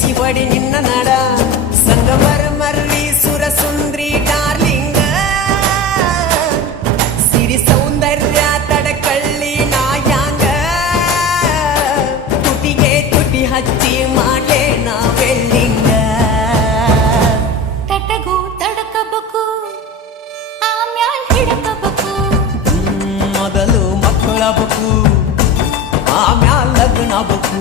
ಶಿವಡಿ ನಿನ್ನ ನಡ ಸಂಗಮರ ಮರ್ರಿ ಸುರ ಸುಂದ್ರಿ ಡಾರ್ಲಿಂಗ ಸಿರಿ ಸೌಂದರ್ಯ ತಡಕಳ್ಳಿ ನಾಯಾಂಗ ತುಟಿಗೆ ತುಟಿ ಹಚ್ಚಿ ಮಾಡೇ ನಾವೆಲ್ಲಿಂಗ ತಟಗೂ ತಡಕಬೇಕು ಆಮ್ಯಾಲ್ ಹಿಡಕಬೇಕು ಮೊದಲು ಮಕ್ಕಳಬೇಕು ಆಮ್ಯಾಲ ಲಗ್ನ ಬೇಕು